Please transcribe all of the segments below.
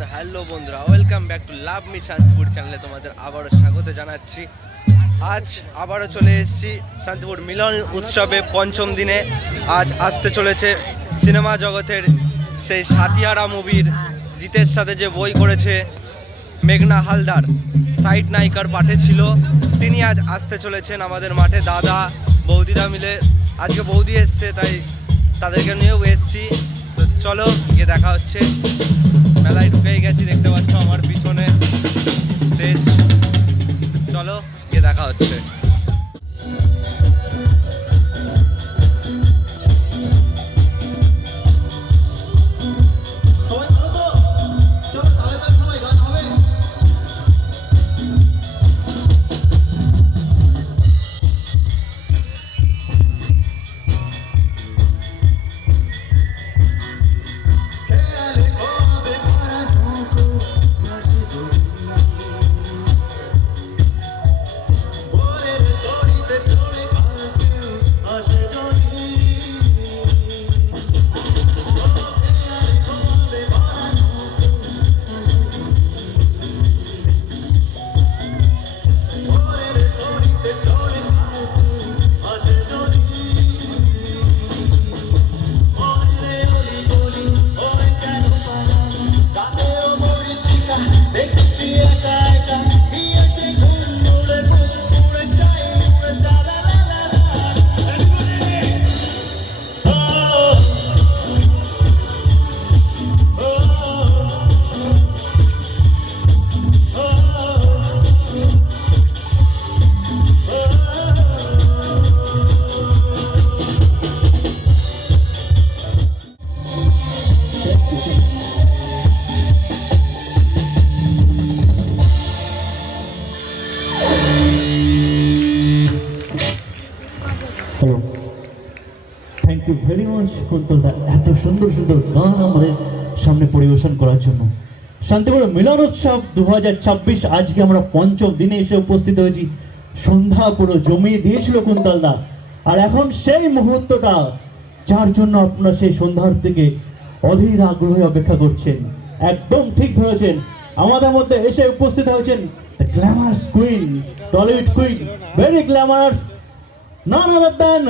তো হ্যালো বন্ধুরা, welcome back to love me Shantipur চ্যানেলে তোমাদের আবারও স্বাগত জানাচ্ছি। আজ আবারও চলে এসেছি শান্তিপুর মিলন উৎসবে পঞ্চম দিনে। আজ আসতে চলেছে সিনেমা জগতের সেই সাতিয়ারা মুভির জিতের সাথে যে বই করেছে মেঘনা হালদার, সাইড নায়িকার পাঠে ছিল, তিনি আজ আসতে চলেছেন আমাদের মাঠে। দাদা বৌদিরা মিলে, আজকে বৌদি এসছে তাই তাদেরকে নিয়েও এসছি। তো চলো গিয়ে দেখা হচ্ছে। মেলায় ঢুকেই গেছি, দেখতে পাচ্ছ আমার পিছনে স্টেজ। চলো গিয়ে দেখা হচ্ছে। Hello, thank you very much কুন্তলদা, এত সুন্দর সুন্দর গান আমাদের সামনে পরিবেশন করার জন্য। শান্তিপুর মিলন উৎসব 2026 আজকে আমরা পঞ্চম দিনে এসে উপস্থিত হয়েছি। সন্ধ্যা পুরো জমিয়ে দিয়েছিল কুন্তলদা, আর এখন সেই মুহূর্তটা যার জন্য আপনারা সেই সন্ধ্যার থেকে অধীর আগ্রহে অপেক্ষা করছেন। একদম ঠিক ধরেছেন, আমাদের মধ্যে এসে উপস্থিত হয়েছেন glamorous queen, Tollywood queen, very glamorous, none other than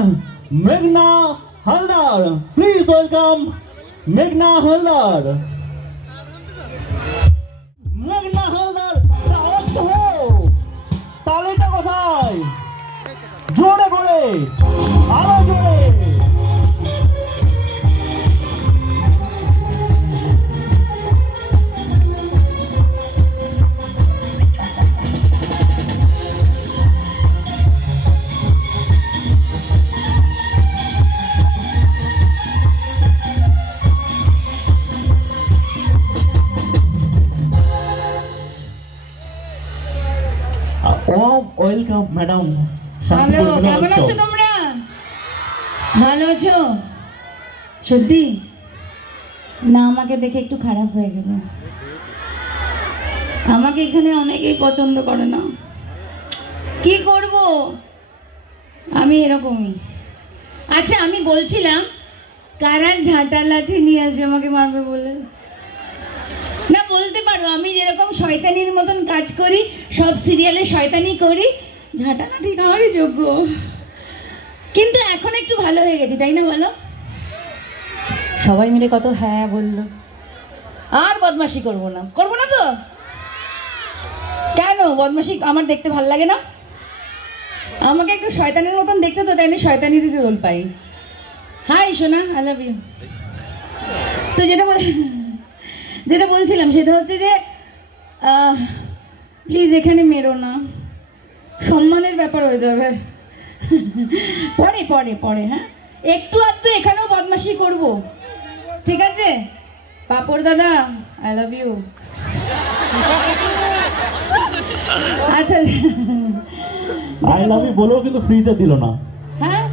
Meghna Haldar. Please welcome Meghna Haldar. Meghna Haldar, আওয়াজ তো হো, তালিটা কোথায়? জোরে বলে, আরো জোরে। Welcome madam. হ্যালো, কেমন আছো তোমরা? ভালো আছো? সত্যি না, আমাকে দেখে একটু খারাপ হয়ে গেল। আমাকে এখানে অনেকেই পছন্দ করে না, কি করব, আমি এরকমই। আচ্ছা, আমি বলছিলাম কারা ঝাঁটা লাঠি নিয়ে আসবে আমাকে মারবে বলে? না, বলতে পারো আমি যেরকম শয়তানির মতন কাজ করি, সব সিরিয়ালে শয়তানি করি, ঝাঁটা লাঠি আমারই যোগ্য। কিন্তু এখন একটু ভালো হয়ে গেছি, তাই না বলো? সবাই মিলে কত হ্যাঁ বললো। আর বদমাশি করবো না, করবো না তো। কেন বদমাশি আমার দেখতে ভাল লাগে না? আমাকে একটু শয়তানের মতন দেখতে তো, তাই না? শয়তানির রোল পাই। হাই সোনা, আই লাভ ইউ। তো যেটা বলছিলাম সেটা হচ্ছে যে প্লিজ এখানে মেরো না, সম্মানের ব্যাপার হয়ে যাবে। পরে পরে পরে হ্যাঁ, একটু আধটু এখানেও বদমাশি করব, ঠিক আছে? পাপড় দাদা, আই লাভ ইউ। আচ্ছা, আই লাভ ইউ বলেও কিন্তু ফ্রিতে দিল না। হ্যাঁ,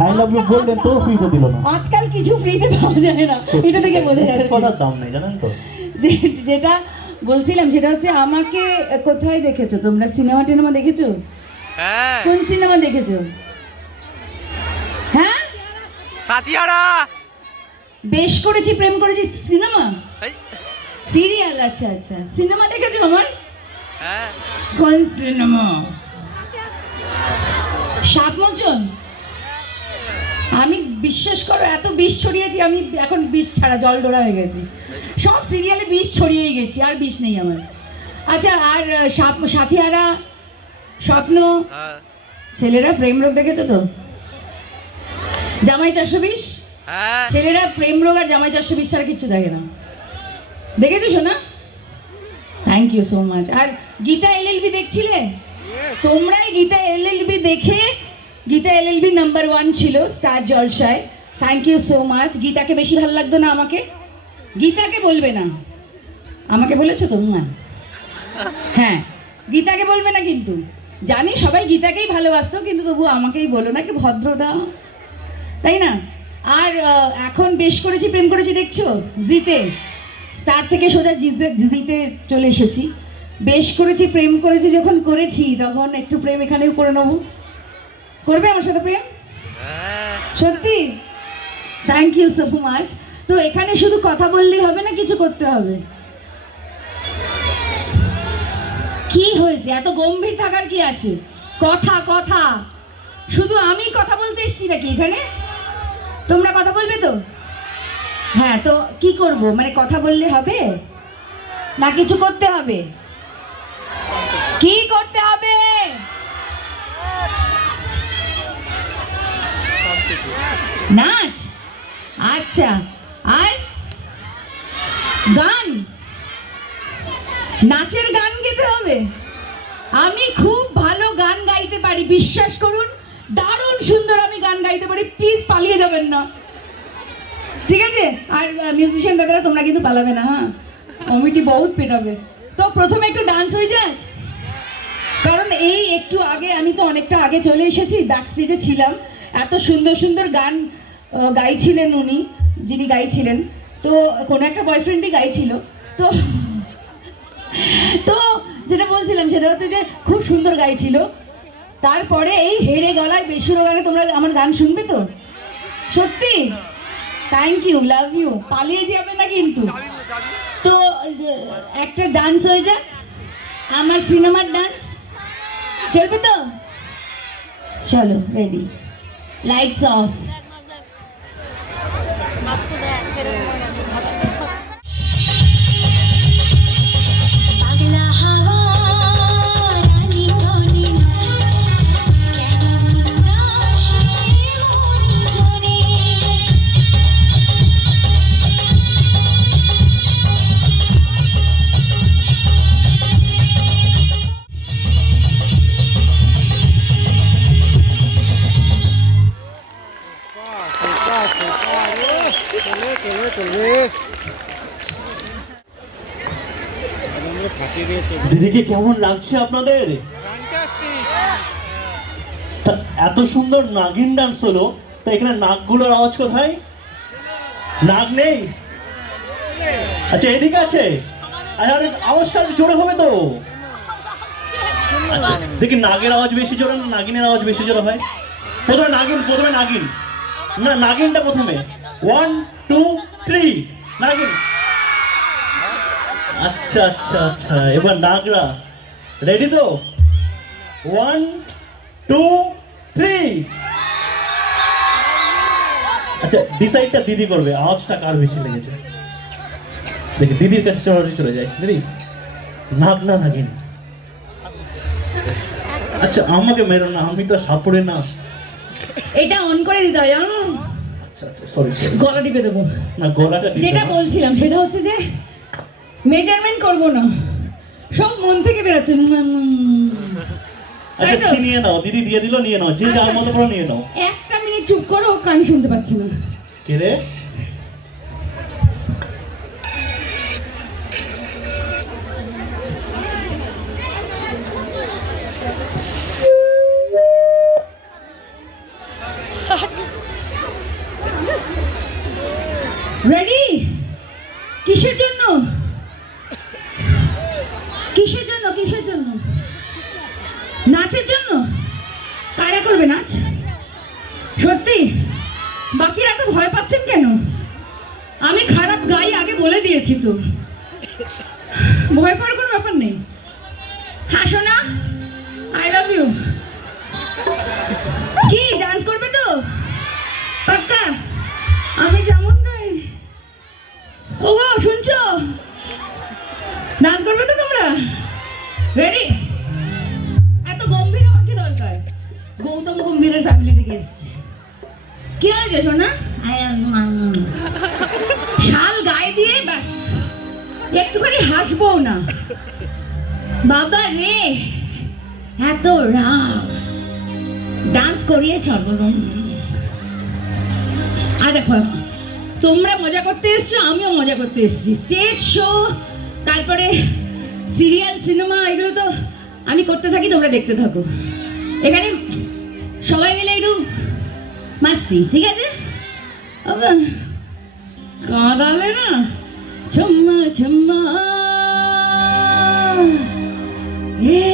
আই লাভ ইউ বললেন তো ফ্রিতে দিল না। আজকাল কিছু ফ্রিতে পাওয়া যায় না, এটা থেকে বোঝা যাচ্ছে। কথার দাম নেই, জানেন তো। যেটা বলছিলাম সেটা হচ্ছে, আমাকে কোথায় দেখেছো তোমরা? সিনেমা দেখেছো? হ্যাঁ, কোন সিনেমা দেখেছো? হ্যাঁ, সাতিয়ারা। বেশ করেছি, প্রেম করেছি, সিনেমা সিরিয়াল, আচ্ছা আচ্ছা। সিনেমা দেখেছো আমার? হ্যাঁ কোন সিনেমা? সাপমোচন। আমি বিশ্বাস করো এত বিষ ছড়িয়েছি, আমি এখন বিষ ছাড়া জল ডোরা হয়ে গেছি। সব সিরিয়ালে বিষ ছড়িয়েই গেছি, আর বিষ নেই আমার। আচ্ছা, আর সাথীহারা, স্বপ্ন, হ্যাঁ ছেলেরা প্রেম রোগ দেখেছো তো? জামাই 420। হ্যাঁ ছেলেরা প্রেম রোগ আর জামাই 420 ছাড়া কিচ্ছু দেখে না। দেখেছো শোনা? Thank you so much. আর গীতা এলএলবি দেখছিলে? তোমরাই গীতা এলএলবি দেখে, গীতা এলএলবি নাম্বার 1 ছিল স্টার জলসায়। Thank you so much. গীতাকে বেশি ভালো লাগতো না আমাকে? গীতাকে বলবে না, আমাকে বলেছো তো? হ্যাঁ, গীতাকে বলবে না কিন্তু। জানি সবাই গীতাকেই ভালোবাসতো, কিন্তু তবু আমাকেই বলো না, কি ভদ্রতা, তাই না? আর এখন বেশ করেছি প্রেম করেছি দেখছো জিতে, স্টার থেকে সোজা জিতে চলে এসেছি। বেশ করেছি প্রেম করেছি যখন করেছি, তখন একটু প্রেম এখানেও করে নেবো। করবে আমার সাথে প্রেম? হ্যাঁ সত্যি? Thank you so much. তো এখানে শুধু কথা বললেই হবে না, কিছু করতে হবে। কি হয়েছে, এত গম্ভীর থাকার কি আছে? কথা কথা, শুধু আমি কথা বলতে এসেছি নাকি এখানে? তোমরা কথা বলবে তো? হ্যাঁ, তো কি করব, মানে কথা বললে হবে না কিছু করতে হবে? কি করতে হবে? নাচ? আচ্ছা, আর গান? নাচের গান গেতে হবে? আমি খুব ভালো গান গাইতে পারি, বিশ্বাস করুন, দারুণ সুন্দর আমি গান গাইতে পারি। প্লিজ পালিয়ে যাবেন না, ঠিক আছে? আর মিউজিশিয়ান দাদারা তোমরা কিন্তু পালাবে না, হ্যাঁ? কমিটি বহুত পেটাবে। তো প্রথমে একটু ডান্স হয়ে যায়, কারণ এই একটু আগে, আমি তো অনেকটা আগে চলে এসেছি, ব্যাক স্টেজে ছিলাম। এত সুন্দর সুন্দর গান গাইছিলেন উনি, যিনি গাইছিলেন, তো কোনো একটা বয়ফ্রেন্ডই গাইছিল। তো তো যেটা বলছিলাম সেটা হচ্ছে যে খুব সুন্দর গাইছিল। তারপরে এই হেড়ে গলায় বেসুরো গানে তোমরা আমার গান শুনবে তো? সত্যি? Thank you, love you. পালিয়ে যাবে না কিন্তু। তো একটা ডান্স হয়ে যাক, আমার সিনেমার ডান্স চলবে তো? চলো, রেডি, লাইটস অফ। দিদিকে কেমন লাগছে আপনাদের? তা এত সুন্দর নাগিন ডান্স হলো, তা এখানে নাকগুলোর আওয়াজ কোথায়? নাক নেই? আচ্ছা, এদিকে আছে। আচ্ছা, আওয়াজটা জোরে হবে তো? আচ্ছা, দেখি নাগের আওয়াজ বেশি জোরে না নাগিনের আওয়াজ বেশি জোরে হয়? প্রথমে নাগিন, প্রথমে নাগিন। না, নাগিনটা প্রথমে। 1 2 3 নাগিন। আচ্ছা আচ্ছা আচ্ছা, এবার নাগরা। রেডি তো? 1 2 3। আচ্ছা, ডিসাইডটা দিদি করবে, আওয়াজটা কার বেশি লেগেছে। দেখি দিদির কাছে চলে যায়। দিদি, নাগ না নাগিন? আচ্ছা, আমাকে মেরো না, আমি তো সাপুরে না। এটা অন করে দিতে হয়, আচ্ছা আচ্ছা, সরি সরি, গলা টিপে দেবো না গলাটা যেটা বলছিলাম সেটা হচ্ছে যে মেজারমেন্ট করব না, সব মন থেকে বেরোচ্ছে। আচ্ছা, ছিনিয়ে নাও, দিদি দিয়ে দিল, নিয়ে নাও, যে যার মতো করে নিয়ে নাও। একটা মিনিট চুপ করো, কান শুনতে পাচ্ছি না। কে রে? রেডি? কিসের জন্য? কিসের জন্য? কিসের জন্য? নাচের জন্য? কারা করবে নাচ? সত্যি? বাকিরা তো ভয় পাচ্ছেন কেন? আমি খারাপ গাই, আগে বলে দিয়েছি তো। ভয় পাওয়ার কোনো ব্যাপার নেই, হাসো না, আই লাভ ইউ। কি ডান্স করবে তো পাক্কা? আমি যেমন গাই, ও গো শুনছো, ডান্স করবে তো তোমরা? রেডি? এত গম্ভীর হওয়ার কি দরকার? গৌতম গম্ভীরের ফ্যামিলি থেকে এসছে। কি হয়েছে সোনা? শাল গায়ে দিয়ে ব্যাস, একটুখানি হাসবো না। বাবা রে, এত রাগ, ডান্স করিয়ে ছাড়বো। আর দেখো, তোমরা মজা করতে এসছো, আমিও মজা করতে এসছি। স্টেজ শো, তারপরে সিরিয়াল, সিনেমা, এগুলো তো আমি করতে থাকি, তোমরা দেখতে থাকো। এখানে সবাই মিলে একটু মাস্তি, ঠিক আছে? কাঁদালে না, ছম্মা ছম্মা হে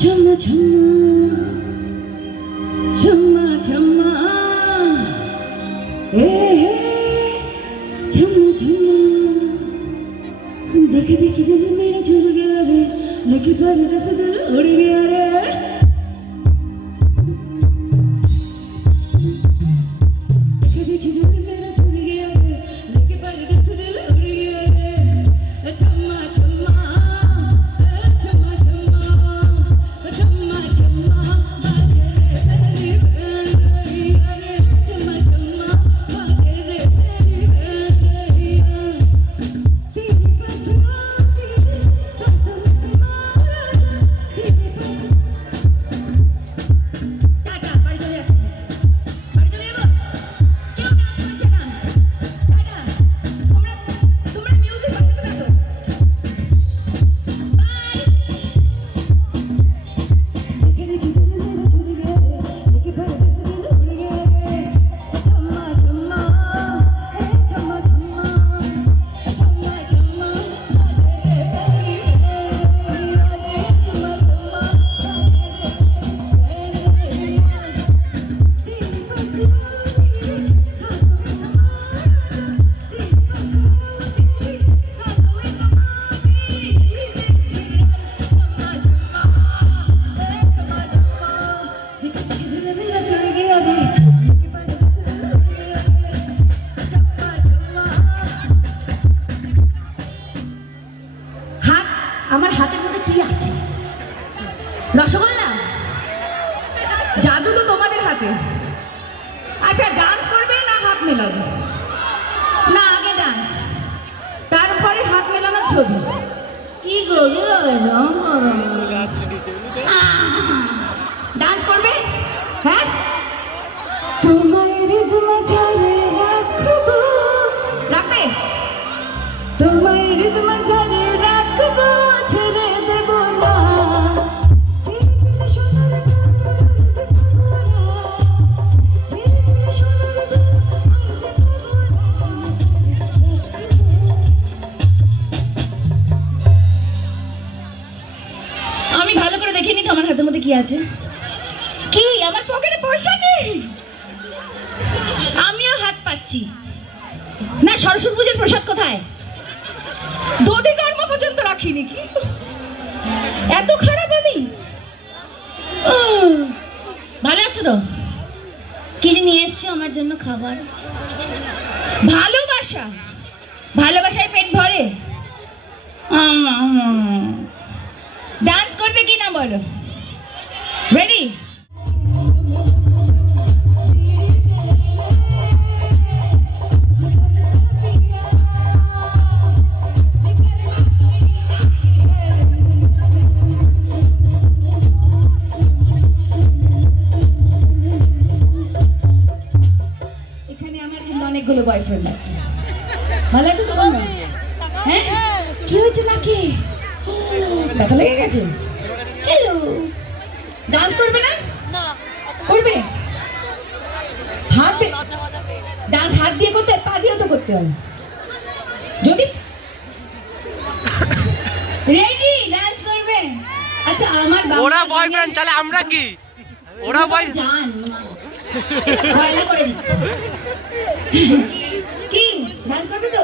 ছম্মা ছম্মা ছম্মা ছম্মা হে ছম্মা ছম্মা। देखे देखे दिल मेरा झुल गया रे, लेके परदेस दिल उड़ गया रे। देखे देखे दिल मेरा झुल गया रे, लेके परदेस दिल उड़ गया रे। छम्मा छम्मा छम्मा छम्मा छम्मा छम्मा बाजे रे तेरी बहन रही रे। छम्मा छम्मा बाजे रे तेरी बहन रही तेरी बस টাটা, বাড়ি চলে যাচ্ছে, বাড়ি চলে যাবো। কেউ ডান্স করছে না, টাটা। তোমরা মিউজিক বাজাতে থাকো, বাই। দেখে দেখে দিল মেরা ঝুল গয়া রে, দেখে परदेस दिल उड़ गया रे। छम्मा छम्मा हे छम्मा छम्मा छम्मा छम्मा बाजे रे तेरी बहन रही रे। छम्मा छम्मा बाजे रे तेरी बहन रही तेरी बस सांसों में समा, तेरी बस सांसों में समा। छम्मा छम्मा छम्मा छम्मा देखे देखे दिल मेरा चल गया रे, लेके परदेस दिल उड़ गया रे। छम्मा छम्मा। হাত, আমার হাতের মধ্যে কি আছে? রসগোল্লা? জাদু তো তোমাদের হাতে। আচ্ছা, ডান্স করবে না হাত মেলাবে? না, আগে ডান্স, তারপরে হাত মেলানো ছবি। কি করবে? ডান্স করবে? হ্যাঁ, তোমায় রিদম ঝালে রাখবো, রাখবে? তোমায় রিদম ঝালে রাখবো, ছেড়ে দেব না। ছেড়ে দিলে সোনার গান আর যে পাবো না, ছেড়ে দিলে সোনার গান আর যে পাবো না। আমি ভালো করে দেখিনি তো আমার হাতের মধ্যে কি আছে। কি আমার পকেটে পয়সা নেই? আমিও হাত পাচ্ছি না। সরস্বতী পুজোর প্রসাদ কোথায়? দধি কর্ম পর্যন্ত রাখিনি। কি এত খারাপ আমি? ভালো আছো তো? কি যে নিয়ে এসছো আমার জন্য খাবার? ভালোবাসা, ভালোবাসায় পেট ভরে। ডান্স করবে কি না বলো? রেডি? এখানে আমার কিন্তু অনেকগুলো বয়ফ্রেন্ড আছে। ভালো আছো তো তোমরা? হ্যাঁ, কি হয়েছে নাকি? ব্যথা লেগে গেছে? হ্যালো, ডান্স করবে না? করবে? হাত ডান্স হাত দিয়ে করতে, পা দিয়ে তো করতে হয়। যদি রেডি, ডান্স করবে? আচ্ছা, আমার ওরা বয়ফ্রেন্ড, তাহলে আমরা কি? ওরা বয়ফ্রেন্ড জান ভালো করে দিচ্ছি। কি ডান্স করবে তো?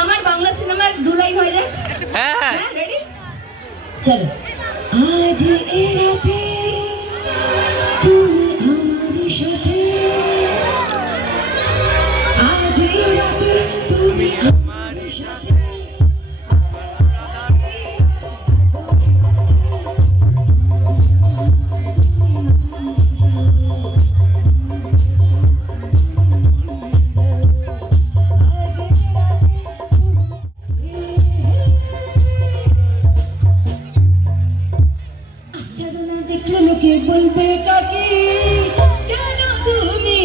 আমার বাংলা সিনেমার 2 লাইন হয়ে যায়। হ্যাঁ হ্যাঁ হ্যাঁ, রেডি? চলো। আজ এই রাতে তুমি আমার সাথে, আজ এই রাতে তুমি আমার সাথে। চলো না দেখলে লোকে বলবে কাকে, কেন তুমি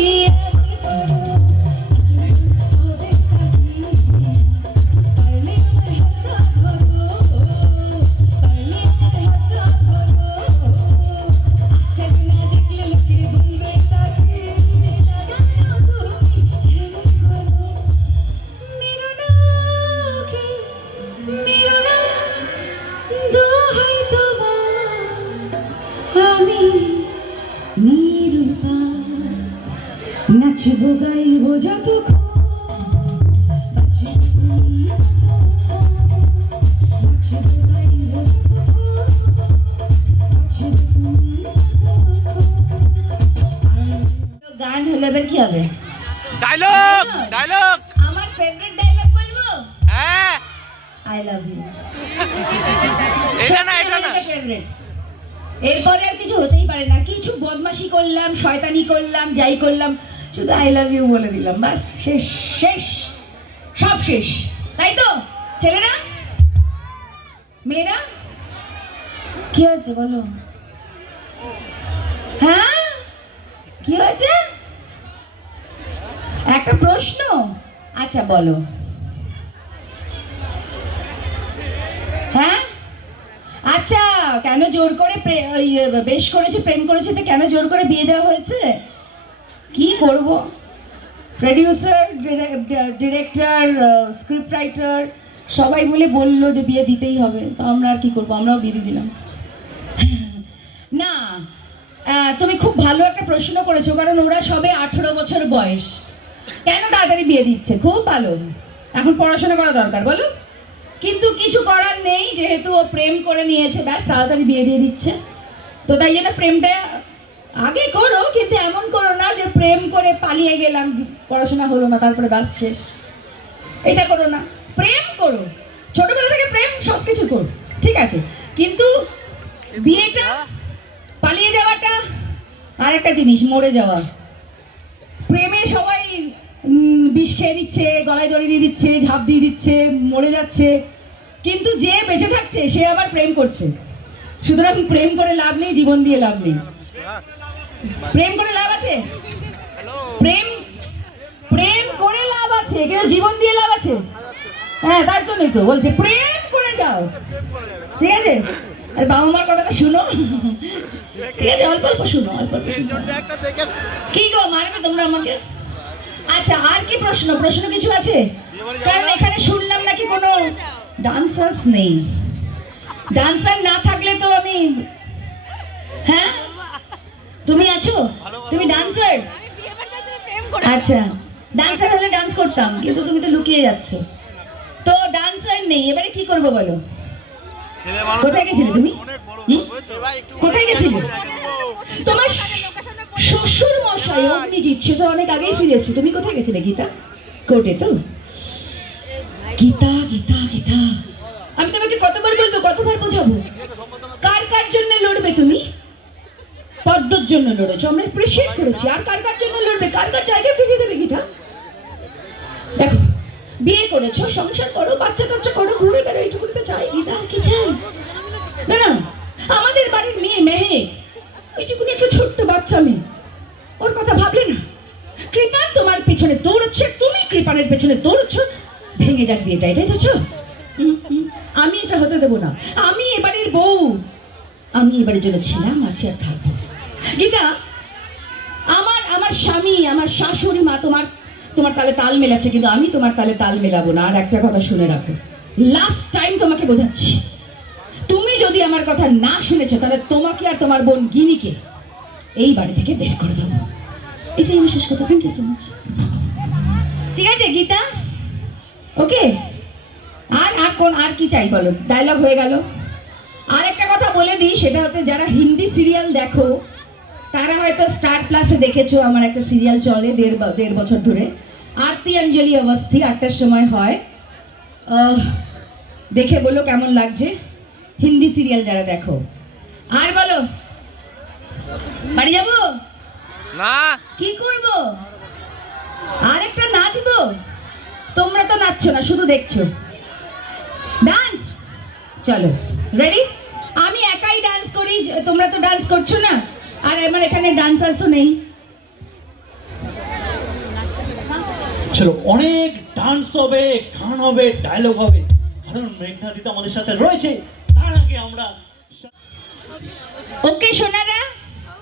নাচবো গাইবো যতক্ষণ, গান হলে এবার কি হবে? ডায়লগ ডায়লগ আমার ফেভারিট ডায়লগ বলবো, হ্যাঁ আই লাভ ইউ। এটা না এটা না ফেভারিট। এরপরে আর কিছু হতেই পারে না, কিছু বদমাশি করলাম, শয়তানি করলাম, যাই করলাম, শুধু আই লাভ ইউ বলে দিলাম, বাস শেষ, শেষ, সব শেষ। তাই তো ছেলেরা, মেয়েরা, কি হয়েছে বলো? হ্যাঁ, কি হয়েছে? একটা প্রশ্ন, আচ্ছা বলো। হ্যাঁ, আচ্ছা, কেন জোর করে বেশ করেছে, প্রেম করেছে, তো কেন জোর করে বিয়ে দেওয়া হয়েছে? কি করব? প্রডিউসার, ডিরেক্টর, স্ক্রিপ্ট রাইটার সবাই বলে বললো যে বিয়ে দিতেই হবে, তো আমরা আর কি করবো, আমরাও বিয়ে দিয়ে দিলাম। না, তুমি খুব ভালো একটা প্রশ্ন করেছো, কারণ ওরা সবে 18 বছর বয়স, কেন তাড়াতাড়ি বিয়ে দিচ্ছে? খুব ভালো, এখন পড়াশোনা করা দরকার, বলো। কিন্তু কিছু করার নেই, যেহেতু ও প্রেম করে নিয়েছে, ব্যাস তাড়াতাড়ি বিয়ে দিয়ে দিচ্ছে। তো তাই জন্য প্রেমটা আগে করো, কিন্তু এমন করো না যে প্রেম করে পালিয়ে গেলাম, পড়াশোনা হলো না, তারপরে ব্যাস শেষ। এটা করো না, প্রেম করো, ছোটবেলা থেকে প্রেম সব কিছু করো, ঠিক আছে, কিন্তু বিয়েটা, পালিয়ে যাওয়াটা আর একটা জিনিস, মরে যাওয়া। প্রেমে সবাই বিষ খেয়ে দিচ্ছে, গলায় দড়ি দিয়ে দিচ্ছে, ঝাঁপ দিয়ে দিচ্ছে, মরে যাচ্ছে, কিন্তু যে বেঁচে থাকছে সে আবার প্রেম করছে। সুতরাং প্রেম করে লাভ নেই, জীবন দিয়ে লাভ নেই। প্রেম করে লাভ আছে, প্রেম প্রেম করে লাভ আছে, কিন্তু জীবন দিয়ে লাভ আছে। হ্যাঁ, তার জন্যই তো বলছে প্রেম করে যাও, ঠিক আছে? আর বাবা মার কথাটা শুনো, ঠিক আছে? অল্প অল্প শুনো, অল্প অল্প শুনো। কি গো, মারবে তোমরা আমাকে? আচ্ছা, আর কি প্রশ্ন? প্রশ্ন কিছু আছে? কারণ এখানে শুনলাম নাকি কোনো ডান্সার্স নেই। ডান্সার না থাকলে তো আমি, হ্যাঁ, তুমি আছো, তুমি ডান্সার? আচ্ছা, ডান্সার হলে ডান্স করতাম, কিন্তু তুমি তো লুকিয়ে যাচ্ছ, তো ডান্সার নেই, এবারে কি করবো বলো? কোথায় গেছিলে তুমি? কোথায় গেছিলে? তোমার শ্বশুর মশাই অগ্নিজিৎ, সে তো অনেক আগেই ফিরে এসছে, তুমি কোথায় গেছিলে? গীতা কোর্টে তো। গীতা গীতা গীতা, আমি তোমাকে কতবার বলবো, কতবার বোঝাবো? কার কার জন্য লড়বে তুমি? পদ্মর জন্য লড়েছো, আমরা অ্যাপ্রিশিয়েট করেছি, আর কার কার জন্য লড়বে? কার কার জায়গায় ফিরিয়ে দেবে গীতা? দেখো, বিয়ে করেছো, সংসার করো, বাচ্চা টাচ্চা করো, ঘুরে বেরো, এইটুকু তো চাই গীতা, আর কি চাই? না না, আমাদের বাড়ির মেয়ে মেহেক, এইটুকুনি একটা ছোট্ট বাচ্চা মেয়ে, ওর কথা ভাবলে না? কৃপান তোমার পেছনে দৌড়চ্ছে, তুমি কৃপানের পেছনে দৌড়চ্ছ, ভেঙে যাক বিয়েটা, এটাই তো ছো? আমি এটা হতে দেবো না, আমি এবারের বউ, আমি এবারের জন্য ছিলাম, আছি, আর থাকবো। গীতা, আমার স্বামী, আমার শাশুড়ি মা তোমার তালে তাল মেলাচ্ছে, কিন্তু আমি তোমার তালে তাল মেলাবো না। আর একটা কথা শুনে রাখো, লাস্ট টাইম তোমাকে বোঝাচ্ছি, তুমি যদি আমার কথা না শুনেছো, তাহলে তোমাকে আর তোমার বোন গিনিকে এই বাড়ি থেকে বের করে দেবো, এটাই বিশেষ কথা। Thank you so much. ঠিক আছে গীতা, ওকে? আর আর কোন আর কি চাই বলো? ডায়লগ হয়ে গেল। আর একটা কথা বলে দিই, সেটা হচ্ছে যারা হিন্দি সিরিয়াল দেখো তারা হয়তো স্টার প্লাসে দেখেছো, আমার একটা সিরিয়াল চলে দেড় বছর ধরে, আরতি অঞ্জলি অবস্থি, 8টার সময় হয়। দেখে বলো কেমন লাগছে হিন্দি সিরিয়াল যারা দেখো। আর বলো, বাড়ি যাবো না, কি করব? আর একটা নাচবো? তোমরা তো নাচছো না, শুধু দেখছো। ডান্স, চলো রেডি? আমি একাই ডান্স করি, তোমরা তো ডান্স করছো না, আর আমার এখানে ডান্সার্সও নেই। চলো, অনেক ডান্স হবে, গান হবে, ডায়লগ হবে, কারণ মেঘনা দিদি আমাদের সাথে রয়েছে। তার আগে আমরা ওকে সোনারা,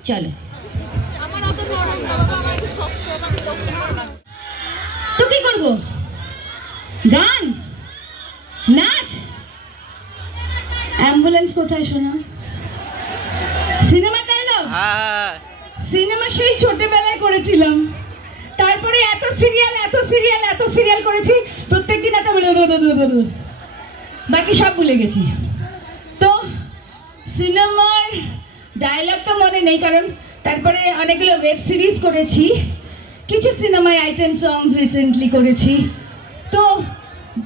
চলো। তো কি করবো? গান, নাচ, অ্যাম্বুলেন্স কোথায় শোনা? Cinema dialogue? হ্যাঁ, সিনেমা সেই ছোটবেলায় করেছিলাম, তারপরে এত সিরিয়াল করেছি, প্রত্যেকদিন এত বাকি সব ভুলে গেছি। তো সিনেমার ডায়লগ তো মনে নেই, কারণ তারপরে অনেকগুলো ওয়েব সিরিজ করেছি, কিছু সিনেমায় আইটেম সংস রিসেন্টলি করেছি। তো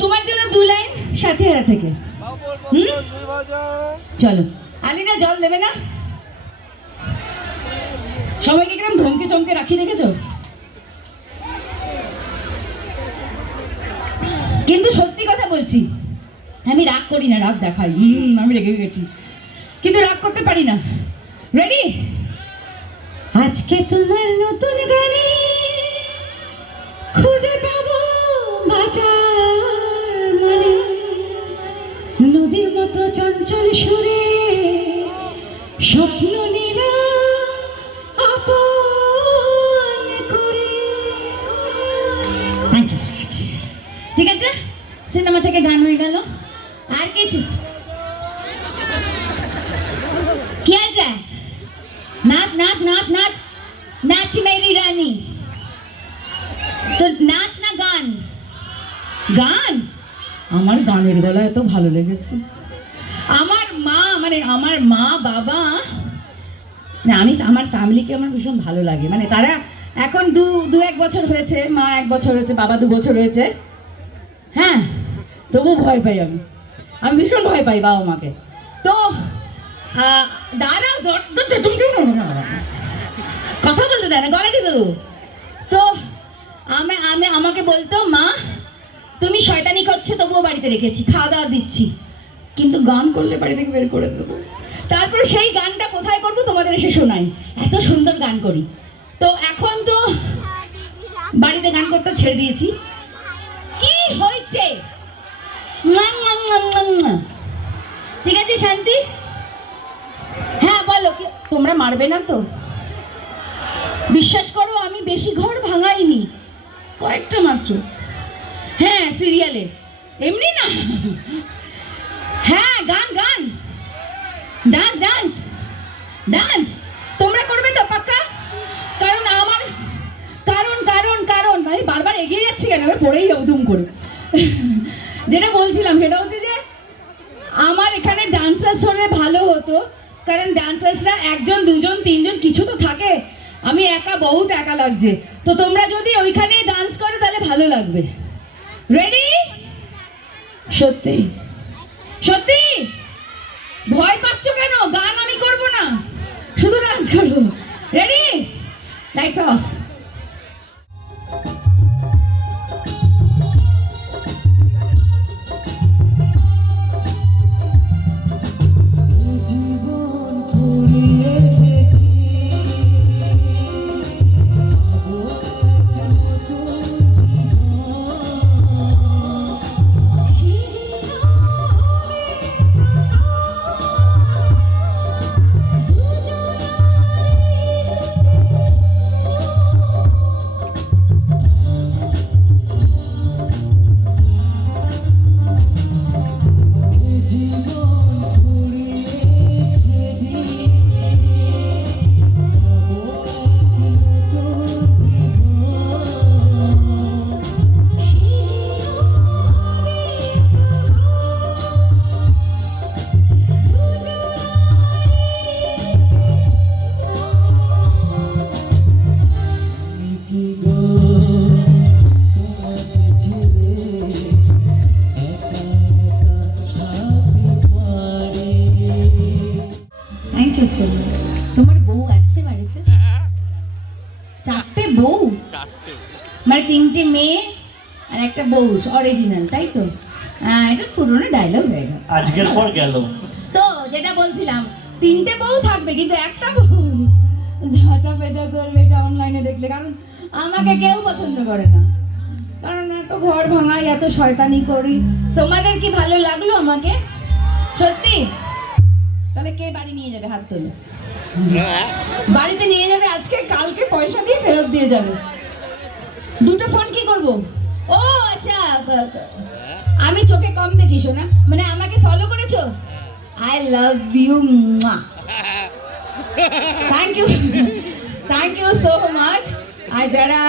তোমার জন্য 2 লাইন সাথীহারা থেকে। চলো। আলিনা জল দেবে না? সবাইকে কিরম ধমকে চমকে রাখি, দেখেছো? কিন্তু সত্যি কথা বলছি, আমি রাগ করি না, রাগ দেখাই। আমি রেগে গেছি, কিন্তু রাগ করতে পারি না। রেডি? আজকে তোমার নতুন গানে খুঁজে পাবো বাঁচার মানে, নদীর মতো চঞ্চল সুরে স্বপ্ন নীলা আপন করে। Thank you so much. ঠিক আছে, সিনেমা থেকে গান হয়ে গেল। আর কিছু কি আছে? নাচ নাচ নাচ নাচ, নাচ মেরি রানী। তো নাচ না গান? গান? আমার গানের গলা এত ভালো লেগেছে। আমার মা বাবা, না আমি আমার ফ্যামিলিকে আমার ভীষণ ভালো লাগে, মানে তারা এখন দু এক বছর হয়েছে, মা 1 বছর হয়েছে, বাবা 2 বছর হয়েছে। হ্যাঁ, তবু ভয় পাই আমি ভীষণ ভয় পাই বাবা মাকে। তো দাঁড়াও, কথা বলতে দেয় না, গলা টিপে দেবো। তো আমাকে বলতো, মা তুমি শয়তানি করছো, তবুও বাড়িতে রেখেছি, খাওয়া দাওয়া দিচ্ছি, কিন্তু গান করলে বাড়ি থেকে বের করে দেবো। তারপরে সেই গানটা কোথায় করবো তোমাদের এসে শোনাই, এত সুন্দর গান করি। তো এখন তো বাড়িতে গান করতে ছেড়ে দিয়েছি। কি হয়েছে? ঠিক আছে শান্তি? হ্যাঁ বলো, তোমরা মারবে না তো? বিশ্বাস করো, আমি বেশি ঘর ভাঙাইনি, কয়েকটা মাত্র। হ্যাঁ, সিরিয়ালে, এমনি না। হ্যাঁ, গান গান, ডান্স ডান্স ডান্স তোমরা করবে তো পাক্কা? কারণ আমার কারণ কারণ কারণ আমি বারবার এগিয়ে যাচ্ছি কেন, পড়েই যাবো দুম করে। যেটা বলছিলাম সেটা হচ্ছে যে আমার এখানে ডান্সার্স হলে ভালো হতো, কারণ ডান্সার্সরা 1 জন 2 জন 3 জন কিছু তো থাকে, আমি একা, বহুত একা লাগছে। তো তোমরা যদি ওইখানে ডান্স করো তাহলে ভালো লাগবে। রেডি? সত্যি সত্যি? ভয় পাচ্ছ কেন? গান আমি করব না, শুধু ডান্স করবো। রেডি? Lights off. কিছু তোমার বউ আছে বাড়িতে? 4টে বউ? মানে 3টে মেয়ে আর একটা বউ অরিজিনাল, তাই তো? এটা পুরনো ডায়লগ হয়ে গেছে আজকের পর গেল। তো যেটা বলছিলাম, 3টে বউ থাকবে কিন্তু একটা বউ ঝাঁটা পেটা করবে, এটা অনলাইনে দেখলে। কারণ আমাকে কেউ পছন্দ করে না, কারণ এত ঘর ভাঙাই, এত শয়তানি করি। তোমাদের কি ভালো লাগলো আমাকে? সত্যি? তাহলে কে বাড়ি নিয়ে যাবে? হাত তোলো। বাড়িতে নিয়ে যাবে আজকে, কালকে পয়সা দিয়ে ফেরত দিয়ে যাবে। 2টো ফোন কি করব? ও আচ্ছা, আমি চোখে কম দেখি শোনা, মানে আমাকে ফলো করেছো? I love you, thank you so much. আর যারা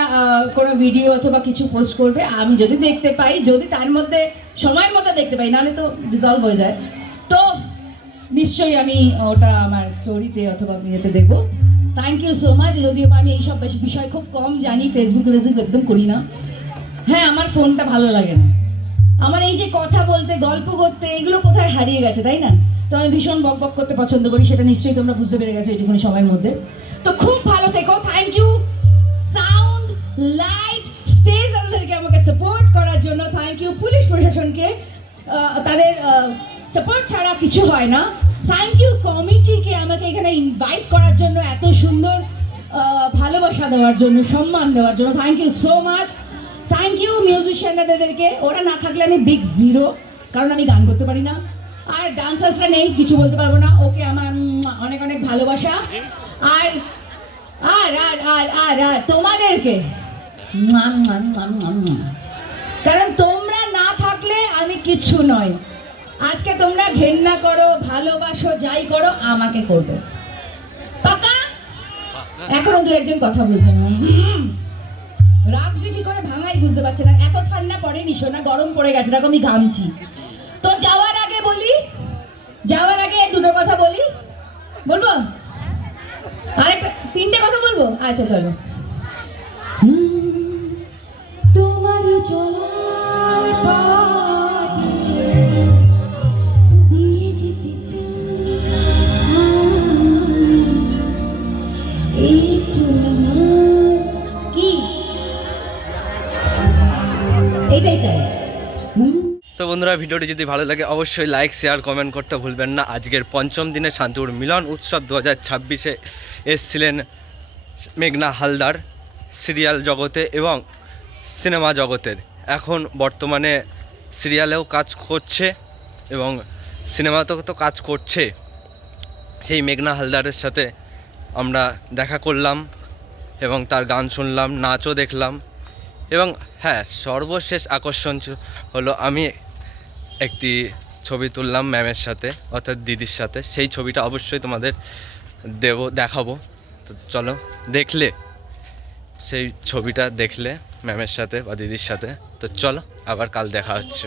কোনো ভিডিও অথবা কিছু পোস্ট করবে, আমি যদি দেখতে পাই, যদি তার মধ্যে সময়ের মধ্যে দেখতে পাই, নাহলে তো ডিসলভ হয়ে যায়, তো নিশ্চয়ই আমি ওটা আমার স্টোরিতে অথবা ইয়েতে দেখবো। Thank you so much. যদিও আমি এইসব বিষয় খুব কম জানি, ফেসবুক একদম করি না। হ্যাঁ, আমার ফোনটা ভালো লাগে না। আমার এই যে কথা বলতে, গল্প করতে, এগুলো কোথায় হারিয়ে গেছে, তাই না? তো আমি ভীষণ বক বক করতে পছন্দ করি, সেটা নিশ্চয়ই তোমরা বুঝতে পেরে গেছো এইটুকুনি সময়ের মধ্যে। তো খুব ভালো থেকো। Thank you sound, light, stage তাদেরকে আমাকে সাপোর্ট করার জন্য। থ্যাংক ইউ পুলিশ প্রশাসনকে, তাদের সাপোর্ট ছাড়া কিছু হয় না। থ্যাংক ইউ কমিটিকে আমাকে এখানে ইনভাইট করার জন্য, এত সুন্দর ভালোবাসা দেওয়ার জন্য, সম্মান দেওয়ার জন্য। Thank you so much. Thank you মিউজিশিয়ানদেরকে, ওরা না থাকলে আমি বিগ জিরো, কারণ আমি গান করতে পারি না। আর ডান্সার্সরা নেই, কিছু বলতে পারবো না। ওকে আমার অনেক অনেক ভালোবাসা। আর আর আর আর আর আর তোমাদেরকে, কারণ তোমরা না থাকলে আমি কিছু নয়। আজকে তোমরা ঘেন্না করো, ভালোবাসো, যাই করো, আমাকে করবে। পাকা? এখনো 2-1জন কথা বলছে না। রাগ যে কি করে ভাঙাই বুঝতে পারছে না। এত ঠান্ডা পড়েনি শোনা, গরম পড়ে গেছে, দেখো আমি ঘামছি। তো যাওয়ার আগে 2টো কথা বলি। বলবো? আরেকটা 3টে কথা বলবো? আচ্ছা চলো। তোমার চলার পথ দিয়ে যেতে চাই, একটু কি এটাই চাই। তো বন্ধুরা, ভিডিওটি যদি ভালো লাগে অবশ্যই লাইক, শেয়ার, কমেন্ট করতে ভুলবেন না। আজকের 5ম দিনে শান্তিপুর মিলন উৎসব 2026-এ এসেছিলেন মেঘনা হালদার, সিরিয়াল জগতে এবং সিনেমা জগতের। এখন বর্তমানে সিরিয়ালেও কাজ করছে এবং সিনেমাতেও তো কাজ করছে। সেই মেঘনা হালদারের সাথে আমরা দেখা করলাম এবং তার গান শুনলাম, নাচও দেখলাম। এবং হ্যাঁ, সর্বশেষ আকর্ষণ হলো আমি একটি ছবি তুললাম ম্যামের সাথে, অর্থাৎ দিদির সাথে। সেই ছবিটা অবশ্যই তোমাদের দেখাবো। তো চলো, দেখলে সেই ছবিটা দেখলে ম্যামের সাথে বা দিদির সাথে। তো চলো, আবার কাল দেখা হচ্ছে।